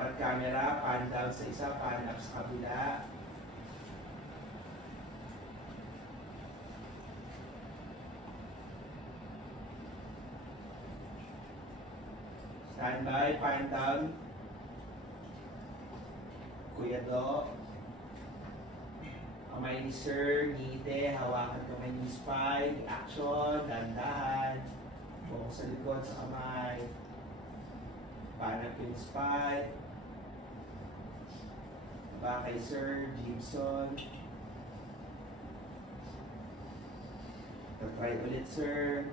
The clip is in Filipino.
Lipat camera, pan down sa isa, pan up sa kabila. Stand by, pan down. Kuya Do. Kamay ni Sir, ngiti, hawakan kamay ni Spy, action, dandahan. Buong sa likod sa kamay. Panap yung Spy. Ba kay Sir Gibson. Try ulit, Sir.